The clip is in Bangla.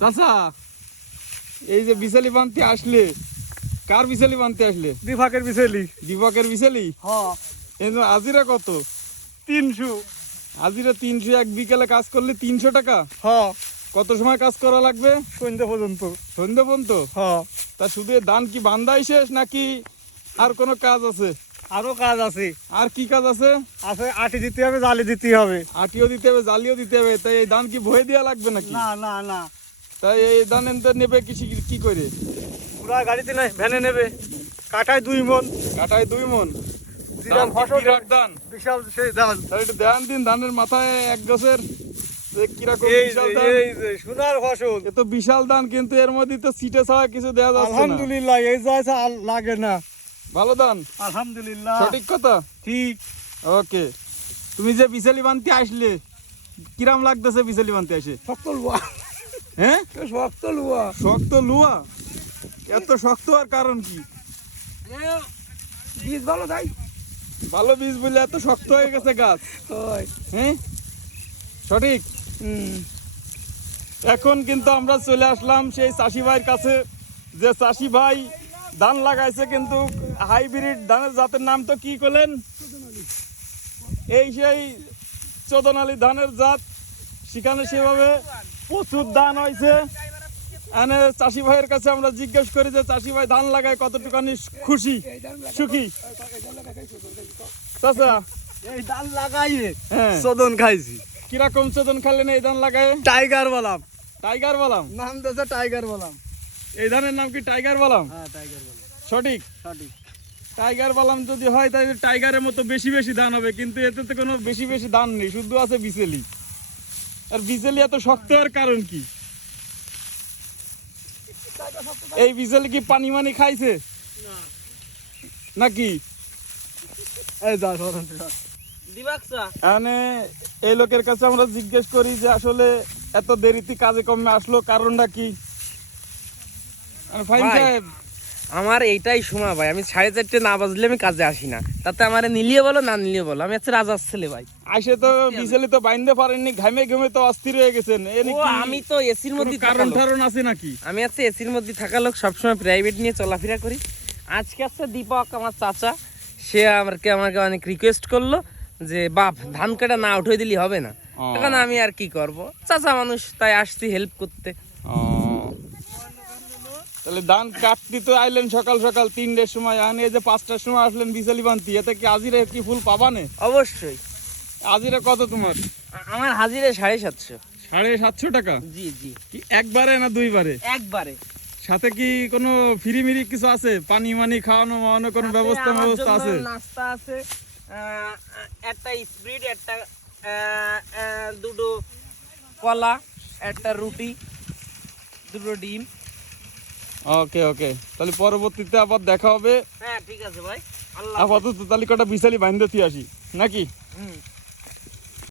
চাচা এই যে বিশালি বানতে আসলে কার বিশালি বানতে আসলে? বিভাগের বিছেলি দীপকের বিশালি হ্যাঁ। এই আজিরা কত? তিনশো। আজিরা তিনশো এক বিকেলে কাজ করলে তিনশো টাকা? হ্যাঁ। কত সময় কাজ করা লাগবে? সন্ধ্যা পর্যন্ত। সন্ধ্যে পর্যন্ত? হ্যাঁ। তা শুধু ধান কি বান্ধাই শেষ নাকি আর কোনো কাজ আছে? আরও কাজ আছে। আর কি কাজ আছে? আছে আটি দিতে হবে জালি দিতে হবে। আটিও দিতে হবে জালিও দিতে হবে তাই এই ধান কি বয়ে দেওয়া লাগবে নাকি? না না না। তাই এই ধান নেবে কিছু কি করে? পুরা গাড়িতে নাই ভ্যানে নেবে। কাটায় দুই মন। কাটায় দুই মন। বিশাল সেই ধান। দিন ধানের মাথায় এক গাছের সোনার ফসল। এ তো বিশাল কিন্তু এর মধ্যে তো সিটে ছাড়া কিছু দেওয়া যাচ্ছে না। আলহামদুলিল্লাহ এই আর লাগে না। ভালো ধান? আলহামদুলিল্লাহ। সঠিক কথা? ঠিক। ওকে। তুমি যে বিশালি বানতে আসলে কিরাম লাগতেছে বিশালি বানতে আসে লুয়া হ্যাঁ? শক্ত লুয়া। শক্ত লুয়া? এত শক্ত আর কারণ কি? বীজ ভালো তাই ভালো বীজ বলে এত শক্ত হয়ে গেছে গাছ। হ্যাঁ। সঠিক? এখন কিন্তু আমরা চলে আসলাম সেই চাষি ভাইয়ের কাছে। যে চাষি ভাই ধান লাগাইছে কিন্তু হাইব্রিড ধানের জাতের নাম তো কি করলেন এই সেই চোদনালী ধানের জাত। সেখানে সেভাবে প্রচুর ধান হয়েছে। এনে চাষি ভাইয়ের কাছে আমরা জিজ্ঞেস করি যে চাষি ভাই ধান লাগায় কতটুকানি খুশি? সুখী? চাচা? এই ধান লাগাইয়ে হ্যাঁ। সদন খাইছি। কীরকম চোদন খালেন এই ধান লাগায়? টাইগার বলাম। টাইগার বলাম? নাম দিয়েছে টাইগার বলাম। এই ধানের নাম কি টাইগার বলাম? হ্যাঁ টাইগার বলাম। সঠিক? সঠিক। টাইগার বালাম যদি হয় তাহলে টাইগারের মতো বেশি বেশি ধান হবে কিন্তু এতে তো কোনো বেশি বেশি ধান নেই শুধু আছে বিচেলি। আর বিচেলি এত শক্ত হওয়ার কারণ কি? এই বিচেলি কি পানি মানি খাইছে? নাকি? এই মানে এই লোকের কাছে আমরা জিজ্ঞেস করি যে আসলে এত দেরিতে কাজে কমে আসলো কারণটা কি? আর ফাইন সাহেব আমার এইটাই সময় ভাই। আমি সাড়ে চারটে না বাজলে আমি কাজে আসি না। তাতে আমার নিলিয়ে বলো না নিলিয়ে বলো। আমি হচ্ছে রাজার ছেলে ভাই। আইসে তো বিচেলি তো বাইন্দে পারেননি ঘামে ঘেমে তো অস্থির হয়ে গেছেন। আমি তো এসির মধ্যে থাকা কারণ লোক। ধারণ আছে নাকি? আমি হচ্ছে এসির মধ্যে থাকা লোক সবসময় প্রাইভেট নিয়ে চলাফেরা করি। আজকে হচ্ছে দীপক আমার চাচা সে আমাকে আমাকে অনেক রিকোয়েস্ট করল যে বাপ ধান কাটা না উঠে দিলি হবে না। ও। এখন আমি আর কি করব? চাচা মানুষ তাই আসছি হেল্প করতে। তাহলে ধান কাটতে তো আইলেন সকাল সকাল তিনটের সময় আনে যে পাঁচটার সময় আসলেন বিশালি বান্তি এতে কি আজিরে কি ফুল পাবানে অবশ্যই। আজিরে কত তোমার? আমার হাজিরে সাড়ে সাতশো। সাড়ে সাতশো টাকা? জি জি। কি একবারে না দুইবারে? একবারে। সাথে কি কোনো ফ্রি মিরি কিছু আছে? পানি মানি খাওয়ানো মাওয়ানো কোনো ব্যবস্থা ব্যবস্থা আছে? নাস্তা আছে একটা স্প্রিট একটা দুটো কলা একটা রুটি দুটো ডিম। ওকে ওকে তাহলে পরবর্তীতে আবার দেখা হবে। হ্যাঁ ঠিক আছে ভাই। আল্লাহ আপাতত তাহলে কটা বিশালি বাইন্দে আসি। নাকি? হুম।